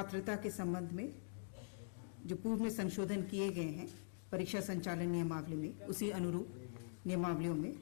पात्रता के संबंध में जो पूर्व में संशोधन किए गए हैं परीक्षा संचालन नियमावली में, उसी अनुरूप नियमावलियों में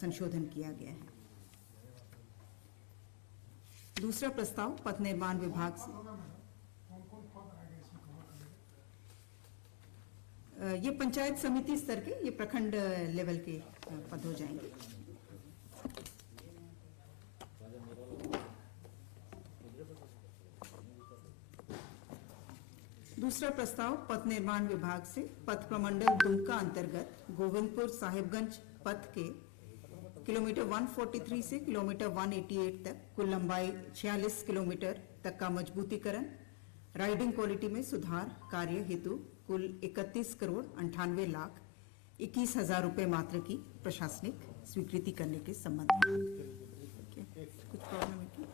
संशोधन किया गया है। दूसरा प्रस्ताव पथ निर्माण विभाग से, ये पंचायत समिति स्तर के, ये प्रखंड लेवल के पद हो जाएंगे। दूसरा प्रस्ताव पथ निर्माण विभाग से पथ प्रमंडल दुमका अंतर्गत गोविंदपुर साहिबगंज पथ के किलोमीटर 143 से किलोमीटर 188 तक कुल लंबाई 46 किलोमीटर तक का मजबूतीकरण, राइडिंग क्वालिटी में सुधार कार्य हेतु कुल 31 करोड़ 98 लाख 21 हजार रुपए मात्र की प्रशासनिक स्वीकृति करने के संबंध में। कुछ प्रॉब्लम है क्या?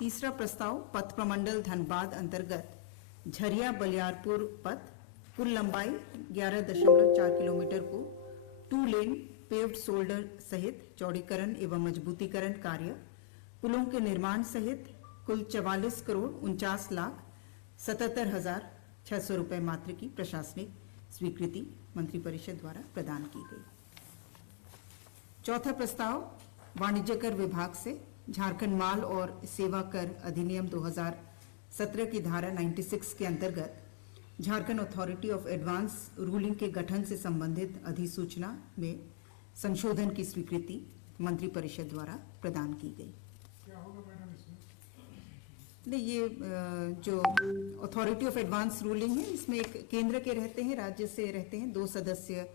तीसरा प्रस्ताव पथ प्रमंडल धनबाद अंतर्गत झरिया बलियारपुर पथ कुल लंबाई 11.4 किलोमीटर को 2 लेन पेव्ड शोल्डर सहित चौड़ीकरण एवं मजबूतीकरण कार्य, पुलों के निर्माण सहित कुल 44 करोड़ 49 लाख 77 हजार 600 रुपए मात्र की प्रशासनिक स्वीकृति मंत्रिपरिषद द्वारा प्रदान की गई। चौथा प्रस्ताव वाणिज्य कर विभाग से झारखंड माल और सेवा कर अधिनियम 2017 की धारा 96 के अंतर्गत Jharkhand authority of advance ruling के गठन से संबंधित अधिसूचना में संशोधन की स्वीकृति मंत्रिपरिषद द्वारा प्रदान की गई। क्या होगा मैडम इसमें? नहीं, ये जो अथॉरिटी ऑफ एडवांस रूलिंग है, इसमें एक केंद्र के रहते हैं, राज्य से रहते हैं, 2 सदस्य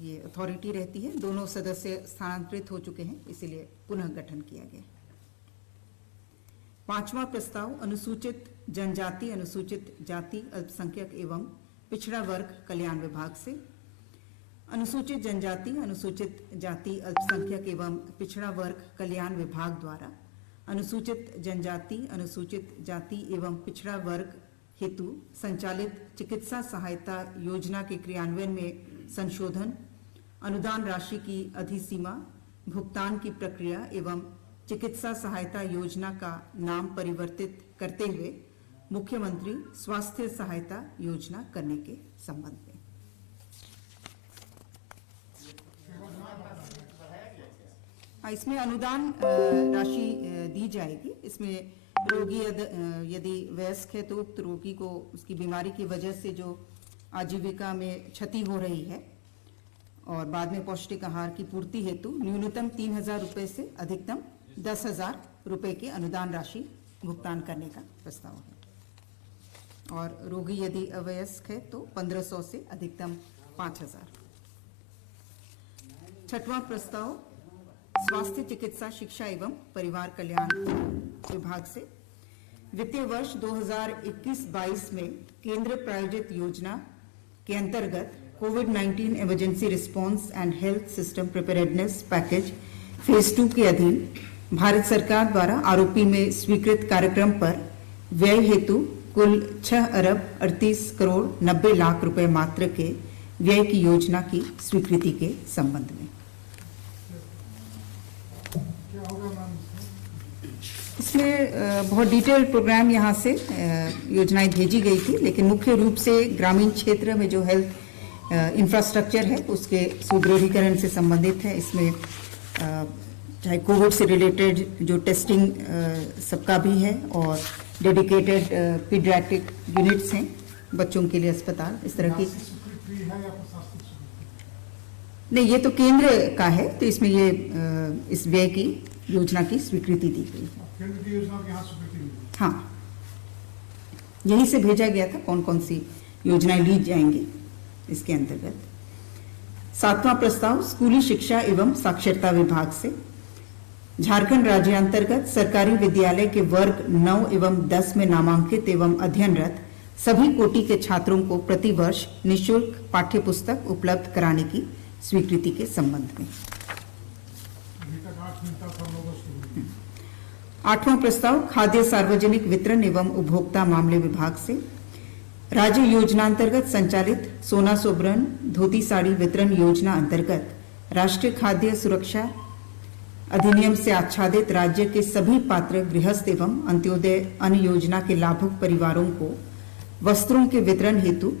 ये अथॉरिटी रहती है। दोनों सदस्य स्थानांतरित हो चुके हैं, इसीलिए पुनः गठन किया गया। पांचवा प्रस्ताव अनुसूचित जनजाति, अनुसूचित जाति, अल्पसंख्यक एवं पिछड़ा वर्ग कल्याण विभाग से अनुसूचित जनजाति, अनुसूचित जाति, अल्पसंख्यक एवं पिछड़ा वर्ग कल्याण विभाग द्वारा अनुसूचित जनजाति, अनुसूचित जाति एवं पिछड़ा वर्ग हेतु संचालित चिकित्सा सहायता योजना के क्रियान्वयन में संशोधन, अनुदान राशि की अधिसीमा, भुगतान की प्रक्रिया एवं चिकित्सा सहायता योजना का नाम परिवर्तित करते हुए मुख्यमंत्री स्वास्थ्य सहायता योजना करने के संबंध में। इसमें अनुदान राशि दी जाएगी। इसमें रोगी यदि वयस्क है तो उक्त रोगी को उसकी बीमारी की वजह से जो आजीविका में क्षति हो रही है और बाद में पौष्टिक आहार की पूर्ति हेतु न्यूनतम 3,000 रुपए से अधिकतम 10,000 रुपए की अनुदान राशि भुगतान करने का प्रस्ताव है। और रोगी यदि अवयस्क है तो 1,500 से अधिकतम 5,000। छठवां प्रस्ताव स्वास्थ्य चिकित्सा शिक्षा एवं परिवार कल्याण विभाग से वित्तीय वर्ष 2021-22 में केंद्र प्रायोजित योजना के अंतर्गत कोविड-19 emergency response and health system preparedness package phase 2 के अधीन भारत सरकार द्वारा आरोपी में स्वीकृत कार्यक्रम पर व्यय हेतु कुल 6 अरब 38 करोड़ 90 लाख रुपए मात्र के व्यय की योजना की स्वीकृति के संबंध में। क्या होगा मैम इसमें बहुत डिटेल प्रोग्राम यहाँ से योजनाएं भेजी गई थी, लेकिन मुख्य रूप से ग्रामीण क्षेत्र में जो हेल्थ इंफ्रास्ट्रक्चर है उसके सुदृढ़ीकरण से संबंधित है। इसमें चाहे कोविड से रिलेटेड जो टेस्टिंग सबका भी है और डेडिकेटेड पीडियाट्रिक यूनिट्स हैं, बच्चों के लिए अस्पताल, इस तरह की। नहीं, ये तो केंद्र का है, तो इसमें ये इस व्यय की योजना की स्वीकृति दी गई है। केंद्र की योजना की यहाँ स्वीकृति मिली। हाँ, यहीं से भेजा गया था कौन कौन सी योजनाएं ली जाएंगी इसके अंतर्गत। सातवां प्रस्ताव स्कूली शिक्षा एवं साक्षरता विभाग से झारखंड राज्य अंतर्गत सरकारी विद्यालय के वर्ग 9 एवं 10 में नामांकित एवं अध्ययनरत सभी कोटि के छात्रों को प्रति वर्ष निःशुल्क पाठ्य पुस्तक उपलब्ध कराने की स्वीकृति के संबंध में। आठवां प्रस्ताव खाद्य सार्वजनिक वितरण एवं उपभोक्ता मामले विभाग से राज्य योजना अंतर्गत संचालित सोना सोबरन धोती साड़ी वितरण योजना अंतर्गत राष्ट्रीय खाद्य सुरक्षा अधिनियम से आच्छादित राज्य के सभी पात्र गृहस्थ एवं अंत्योदय अन्न योजना के लाभुक परिवारों को वस्त्रों के वितरण हेतु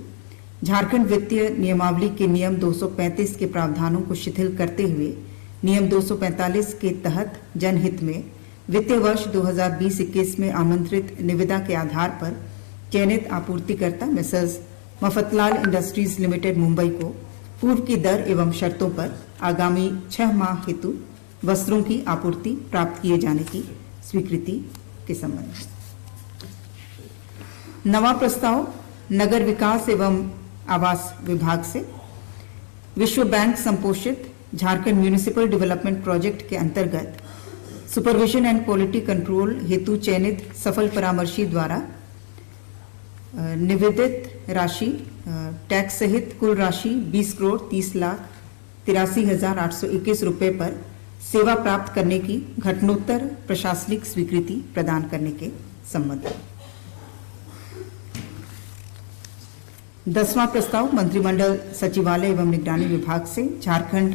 झारखंड वित्तीय नियमावली के नियम 235 के प्रावधानों को शिथिल करते हुए नियम 245 के तहत जनहित में वित्तीय वर्ष 2020-21 में आमंत्रित निविदा के आधार पर चयनित आपूर्तिकर्ता Mrs Mafatlal industries limited Mumbai को पूर्व की दर एवं शर्तों पर आगामी 6 माह हेतु वस्त्रों की आपूर्ति प्राप्त किए जाने की स्वीकृति के संबंध में। नवा प्रस्ताव नगर विकास एवं आवास विभाग से विश्व बैंक संपोषित झारखंड म्यूनिसिपल डेवलपमेंट प्रोजेक्ट के अंतर्गत सुपरविजन एंड क्वालिटी कंट्रोल हेतु चयनित सफल परामर्शी द्वारा निवेदित राशि टैक्स सहित कुल राशि 20,30,83,821 रुपए पर सेवा प्राप्त करने की घटनोत्तर प्रशासनिक स्वीकृति प्रदान करने के संबंध में। 10वां प्रस्ताव मंत्रिमंडल सचिवालय एवं निगरानी विभाग से झारखंड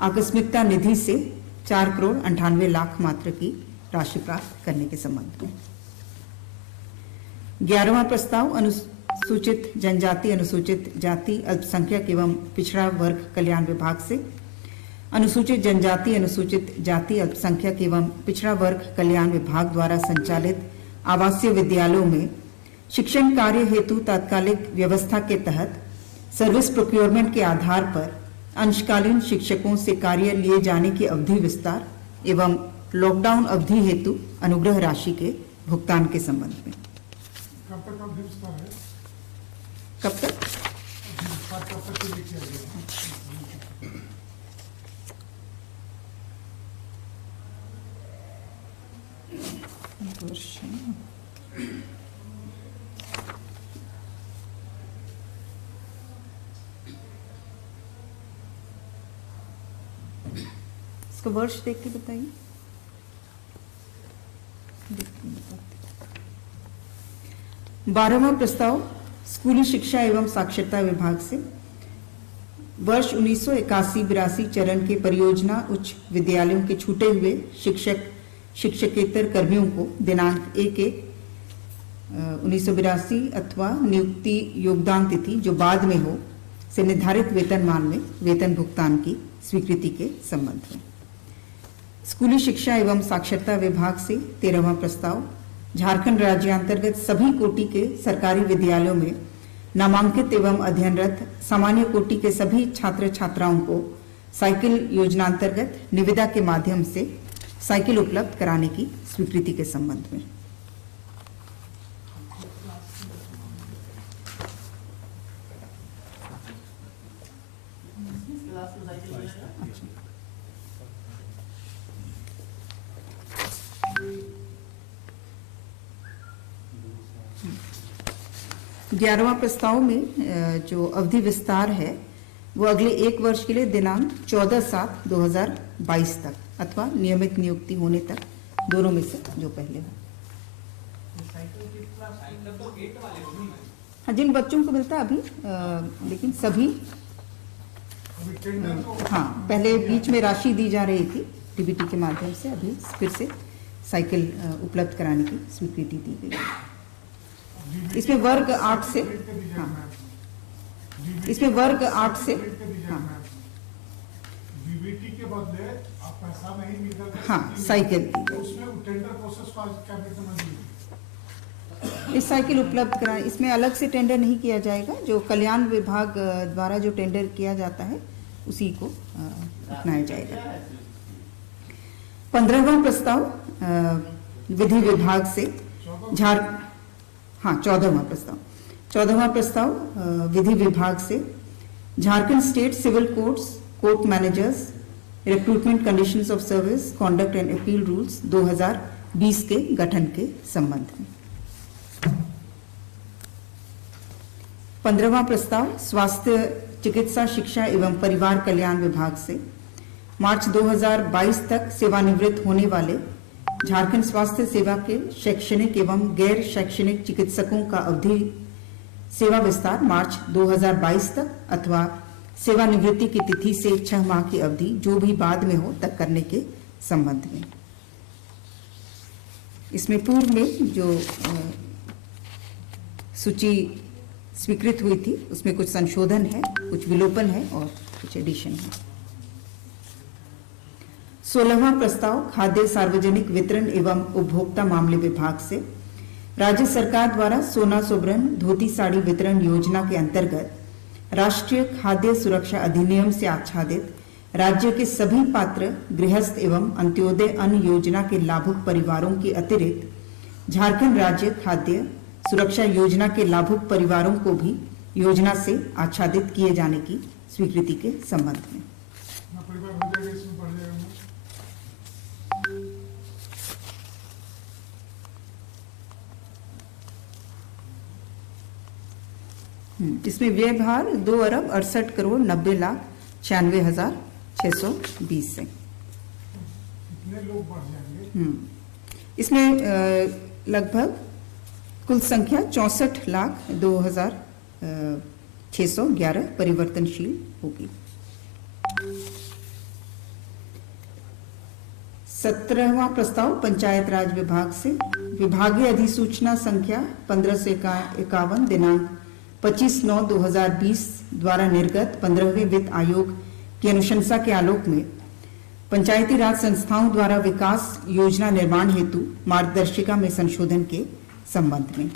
आकस्मिकता निधि से 4,98,00,000 मात्र की राशि प्राप्त करने के संबंध में। 11वां प्रस्ताव अनुसूचित जनजाति अनुसूचित जाति अल्पसंख्यक एवं पिछड़ा वर्ग कल्याण विभाग से अनुसूचित जनजाति अनुसूचित जाति अल्पसंख्यक एवं पिछड़ा वर्ग कल्याण विभाग द्वारा संचालित आवासीय विद्यालयों में शिक्षण कार्य हेतु तात्कालिक व्यवस्था के तहत सर्विस प्रोक्योरमेंट के आधार पर अंशकालीन शिक्षकों से कार्य लिए जाने की अवधि विस्तार एवं लॉकडाउन अवधि हेतु अनुग्रह राशि के भुगतान के संबंध में। कब तक अवधि विस्तार है? कब तक? कब तक के लिए किया गया? इसका वर्ष देख के बताइए। बारहवां प्रस्ताव स्कूली शिक्षा एवं साक्षरता विभाग से वर्ष 1981-82 चरण के परियोजना उच्च विद्यालयों के छूटे हुए शिक्षक शिक्षकेतर कर्मियों को दिनांक 1/1/1982 अथवा नियुक्ति योगदान तिथि जो बाद में हो से निर्धारित वेतनमान में वेतन भुगतान की स्वीकृति के संबंध में। स्कूली शिक्षा एवं साक्षरता विभाग से 13वां प्रस्ताव झारखंड राज्यांतर्गत सभी कोटि के सरकारी विद्यालयों में नामांकित एवं अध्ययनरत सामान्य कोटि के सभी छात्र छात्राओं को साइकिल योजनांतर्गत निविदा के माध्यम से साइकिल उपलब्ध कराने की स्वीकृति के संबंध में। ग्यारहवां प्रस्ताव में जो अवधि विस्तार है वो अगले 1 वर्ष के लिए दिनांक 14/7/2022 तक अथवा नियमित नियुक्ति होने तक, दोनों में से जो पहले हो। हाँ, जिन बच्चों को मिलता है अभी लेकिन सभी हाँ पहले बीच में राशि दी जा रही थी डीबीटी के माध्यम से, अभी फिर से साइकिल उपलब्ध कराने की स्वीकृति दी गई है। इसमें वर्ग 8 से हाँ इसमें वर्ग 8 से हाँ डीबीटी के बदले आप पैसा नहीं मिलता हाँ साइकिल उसमें टेंडर प्रोसेस कैबिनेट में मंजूरी। इस साइकिल उपलब्ध कराने इसमें अलग से टेंडर नहीं किया जाएगा, जो कल्याण विभाग द्वारा जो टेंडर किया जाता है उसी को अपनाया जाएगा। 15वां प्रस्ताव विधि विभाग से 14वां प्रस्ताव विधि विभाग से Jharkhand state civil courts court managers recruitment conditions of service conduct and appeal rules 2020 के गठन के संबंध में। 15वां प्रस्ताव स्वास्थ्य चिकित्सा शिक्षा एवं परिवार कल्याण विभाग से मार्च 2022 तक सेवानिवृत्त होने वाले झारखंड स्वास्थ्य सेवा के शैक्षणिक एवं गैर शैक्षणिक चिकित्सकों का अवधि सेवा विस्तार मार्च 2022 तक अथवा सेवानिवृत्ति की तिथि से 6 माह की अवधि जो भी बाद में हो तक करने के संबंध में। इसमें पूर्व में जो सूची स्वीकृत हुई थी उसमें कुछ संशोधन है, कुछ विलोपन है और कुछ एडिशन है। 16वां प्रस्ताव खाद्य सार्वजनिक वितरण एवं उपभोक्ता मामले विभाग से राज्य सरकार द्वारा सोना सुवर्ण धोती साड़ी वितरण योजना के अंतर्गत राष्ट्रीय खाद्य सुरक्षा अधिनियम से आच्छादित राज्य के सभी पात्र गृहस्थ एवं अंत्योदय अन्न योजना के लाभुक परिवारों के अतिरिक्त झारखंड राज्य खाद्य सुरक्षा योजना के लाभुक परिवारों को भी योजना से आच्छादित किए जाने की स्वीकृति के संबंध में। ना परिवार हो जाएगा, इसमें बढ़ जाएगा ना। इसमें व्यय भार 2,68,90,96,620 से। कितने लोग बढ़ जाएंगे? इसमें लगभग कुल संख्या 64,02,611 परिवर्तनशील होगी। 17वां प्रस्ताव पंचायत राज विभाग से विभागीय अधिसूचना संख्या 1551 दिनांक 25/9/2020 द्वारा निर्गत 15वें वित्त आयोग की अनुशंसा के आलोक में पंचायती राज संस्थाओं द्वारा विकास योजना निर्माण हेतु मार्गदर्शिका में संशोधन के संबंध में।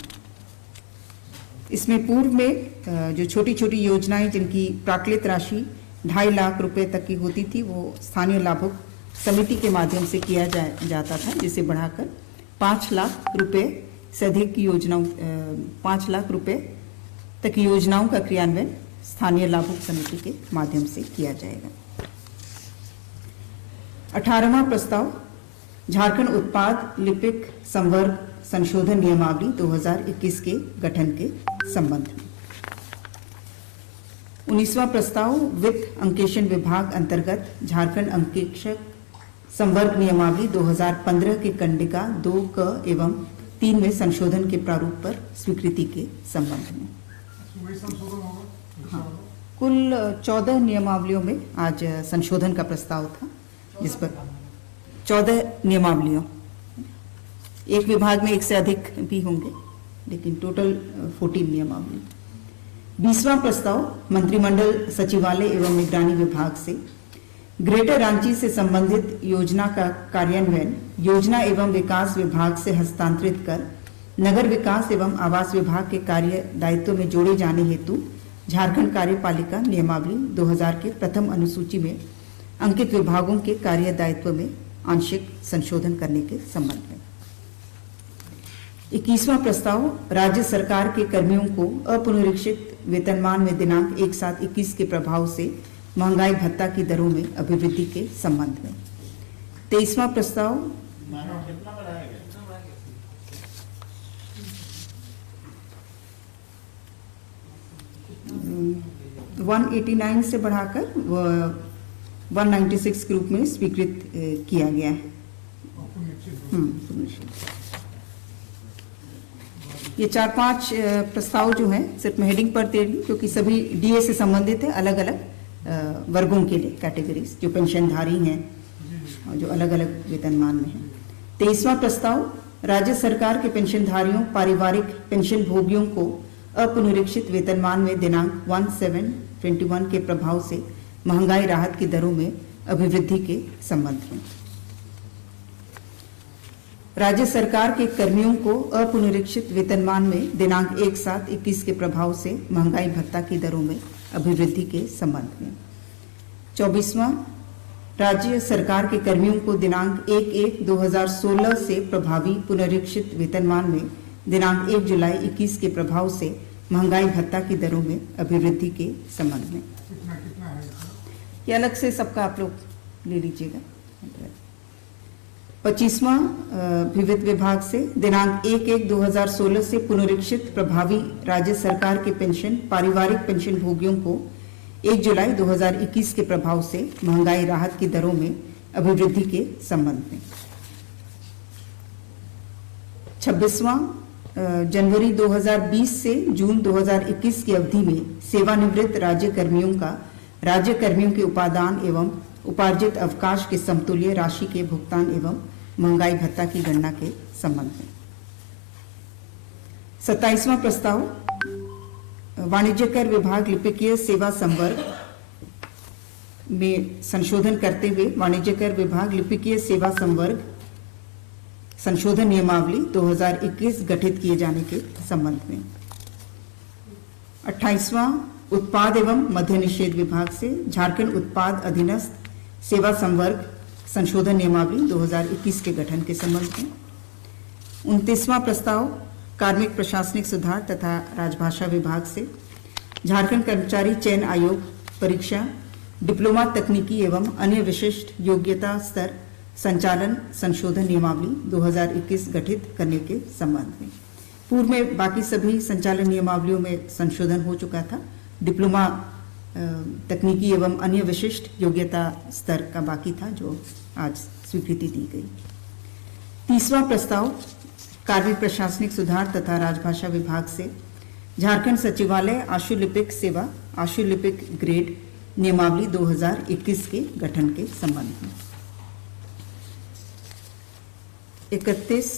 इसमें पूर्व में जो छोटी छोटी योजनाएं जिनकी प्राक्कलित राशि 2.5 लाख रुपए तक की होती थी वो स्थानीय लाभुक समिति के माध्यम से किया जाता था, जिसे बढ़ाकर 5 लाख रुपए से अधिक की योजनाओं 5 लाख रुपए तक की योजनाओं का क्रियान्वयन स्थानीय लाभुक समिति के माध्यम से किया जाएगा। 18वां प्रस्ताव झारखंड उत्पाद लिपिक संवर्ग संशोधन नियमावली 2021 के गठन के संबंध में। 19वां प्रस्ताव वित्त अंकेक्षण विभाग अंतर्गत झारखंड अंकेक्षक संवर्ग नियमावली 2015 के कंडिका 2 क एवं 3 में संशोधन के प्रारूप पर स्वीकृति के संबंध में। वही संशोधन होगा। हाँ, कुल 14 नियमावलियों में आज संशोधन का प्रस्ताव था, जिस पर 14 नियमावलियों, एक विभाग में एक से अधिक भी होंगे, लेकिन टोटल 14 नियमावली। 20वां प्रस्ताव मंत्रिमंडल सचिवालय एवं निगरानी विभाग से ग्रेटर रांची से संबंधित योजना का कार्यान्वयन योजना एवं विकास विभाग से हस्तांतरित कर नगर विकास एवं आवास विभाग के कार्य दायित्व में जोड़े जाने हेतु झारखंड कार्यपालिका नियमावली 2000 के प्रथम अनुसूची में अंकित विभागों के कार्य दायित्व में आंशिक संशोधन करने के संबंध में। 21वां प्रस्ताव राज्य सरकार के कर्मियों को अपुनरीक्षित वेतनमान में दिनांक 1/7/21 के प्रभाव से महंगाई भत्ता की दरों में अभिवृद्धि के संबंध में। 23वां प्रस्ताव 189 से बढ़ाकर 196 के रूप में स्वीकृत किया गया है। ये 4-5 प्रस्ताव जो हैं सिर्फ मैं हेडिंग पर दे रही हूँ क्योंकि सभी डीए से संबंधित है, अलग अलग वर्गों के लिए कैटेगरीज जो पेंशनधारी हैं और जो अलग अलग वेतनमान में हैं। 23वां प्रस्ताव राज्य सरकार के पेंशनधारियों पारिवारिक पेंशन भोगियों को अपुनरीक्षित वेतनमान में दिनांक 1/7/21 के प्रभाव से महंगाई राहत की दरों में अभिवृद्धि के संबंध में। राज्य सरकार के कर्मियों को अपुनरीक्षित वेतनमान में दिनांक 1/7/21 के प्रभाव से महंगाई भत्ता की दरों में अभिवृद्धि के संबंध में। 24वां राज्य सरकार के कर्मियों को दिनांक 1/1/2016 से प्रभावी पुनरीक्षित वेतनमान में दिनांक 1 जुलाई 21 के प्रभाव से महंगाई भत्ता की दरों में अभिवृद्धि के संबंध में। कितना है? ये अलग से सबका आप लोग ले लीजिएगा। 25वां वित्त विभाग से दिनांक 1/1/2016 से पुनरीक्षित प्रभावी राज्य सरकार के पेंशन पारिवारिक पेंशन भोगियों को 1 जुलाई 2021 के प्रभाव से महंगाई राहत की दरों में अभिवृद्धि के संबंध में। 26वां जनवरी 2020 से जून 2021 की अवधि में सेवानिवृत्त राज्य कर्मियों का राज्य कर्मियों के उपादान एवं उपार्जित अवकाश के समतुल्य राशि के भुगतान एवं महंगाई भत्ता की गणना के संबंध में। 27वां प्रस्ताव, वाणिज्य कर विभाग लिपिकीय सेवा संवर्ग में संशोधन करते हुए वाणिज्य कर विभाग लिपिकीय सेवा संवर्ग संशोधन नियमावली 2021 गठित किए जाने के संबंध में। 28वां, उत्पाद एवं मद्य निषेध विभाग से झारखंड उत्पाद अधीनस्थ सेवा संवर्ग संशोधन नियमावली 2021 के गठन के संबंध में। 29वां प्रस्ताव, कार्मिक प्रशासनिक सुधार तथा राजभाषा विभाग से झारखंड कर्मचारी चयन आयोग परीक्षा डिप्लोमा तकनीकी एवं अन्य विशिष्ट योग्यता स्तर संचालन संशोधन नियमावली 2021 गठित करने के संबंध में। पूर्व में बाकी सभी संचालन नियमावलियों में संशोधन हो चुका था, डिप्लोमा तकनीकी एवं अन्य विशिष्ट योग्यता स्तर का बाकी था, जो आज स्वीकृति दी गई। 30वां प्रस्ताव, कार्मिक प्रशासनिक सुधार तथा राजभाषा विभाग से झारखंड सचिवालय आशुलिपिक सेवा आशुलिपिक ग्रेड नियमावली 2021 के गठन के संबंध में। 31,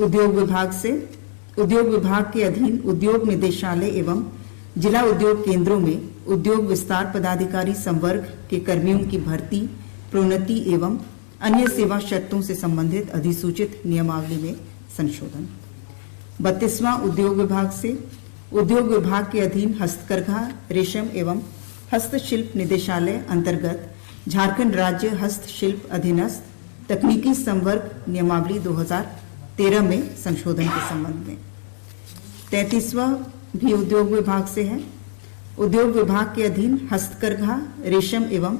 उद्योग विभाग से उद्योग विभाग के अधीन उद्योग निदेशालय एवं जिला उद्योग केंद्रों में उद्योग विस्तार पदाधिकारी संवर्ग के कर्मियों की भर्ती, प्रोन्नति एवं अन्य सेवा शर्तों से संबंधित अधिसूचित नियमावली में संशोधन। 32वां, उद्योग विभाग से उद्योग विभाग के अधीन हस्तकरघा, रेशम एवं हस्तशिल्प निदेशालय अंतर्गत झारखंड राज्य हस्तशिल्प अधीनस्थ तकनीकी संवर्ग नियमावली 2013 में संशोधन के संबंध में। 33वां भी उद्योग विभाग से है। उद्योग विभाग के अधीन हस्तकरघा, रेशम एवं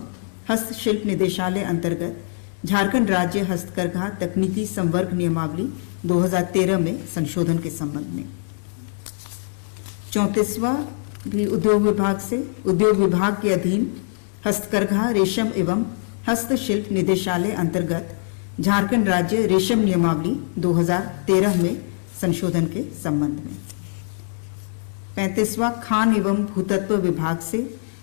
हस्तशिल्प निदेशालय अंतर्गत झारखंड राज्य हस्तकरघा तकनीकी संवर्ग नियमावली 2013 में संशोधन के संबंध में। 34वां भी उद्योग विभाग से उद्योग विभाग के अधीन हस्तकरघा, रेशम एवं हस्तशिल्प निदेशालय अंतर्गत झारखंड राज्य रेशम नियमावली 2013 में संशोधन के संबंध में। 35वां, खान एवं भूतत्व विभाग से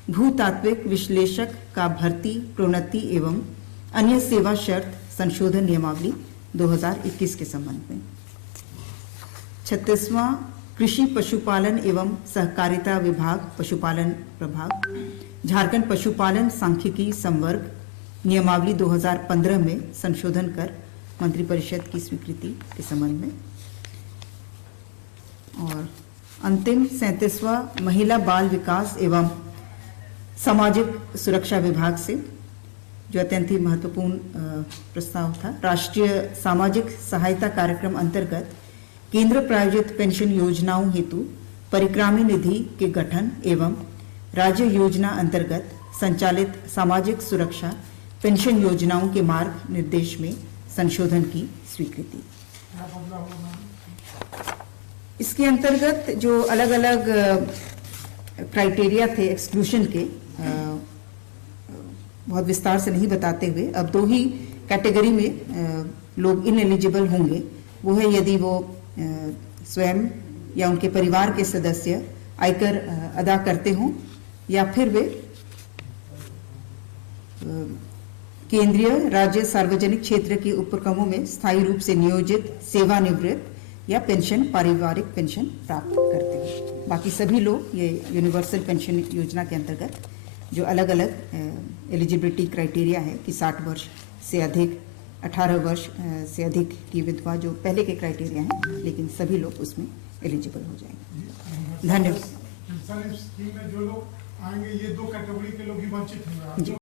भूतात्विक विश्लेषक का भर्ती, प्रोन्नति एवं अन्य सेवा शर्त संशोधन नियमावली 2021 के संबंध में। 36वां, कृषि पशुपालन एवं सहकारिता विभाग पशुपालन प्रभाग झारखंड पशुपालन सांख्यिकी संवर्ग नियमावली 2015 में संशोधन कर मंत्रिपरिषद की स्वीकृति के संबंध में। और अंतिम 37वां, महिला बाल विकास एवं सामाजिक सुरक्षा विभाग से, जो अत्यंत ही महत्वपूर्ण प्रस्ताव था, राष्ट्रीय सामाजिक सहायता कार्यक्रम अंतर्गत केंद्र प्रायोजित पेंशन योजनाओं हेतु परिक्रामी निधि के गठन एवं राज्य योजना अंतर्गत संचालित सामाजिक सुरक्षा पेंशन योजनाओं के मार्ग निर्देश में संशोधन की स्वीकृति। क्या बदलाव होगा? इसके अंतर्गत जो अलग अलग क्राइटेरिया थे एक्सक्लूशन के, बहुत विस्तार से नहीं बताते हुए, अब 2 ही कैटेगरी में लोग इनएलिजिबल होंगे। वो है यदि वो स्वयं या उनके परिवार के सदस्य आयकर अदा करते हों, या फिर वे केंद्रीय राज्य सार्वजनिक क्षेत्र के उपक्रमों में स्थायी रूप से नियोजित, सेवानिवृत्त या पेंशन, पारिवारिक पेंशन प्राप्त करते हैं। बाकी सभी लोग ये यूनिवर्सल पेंशन योजना के अंतर्गत जो अलग अलग एलिजिबिलिटी क्राइटेरिया है कि 60 वर्ष से अधिक, 18 वर्ष से अधिक की विधवा, जो पहले के क्राइटेरिया हैं, लेकिन सभी लोग उसमें एलिजिबल हो जाएंगे। धन्यवाद। पेंशन स्कीम में जो लोग आएंगे, ये 2 कैटेगरी के लोग ही वंचित होंगे। जी।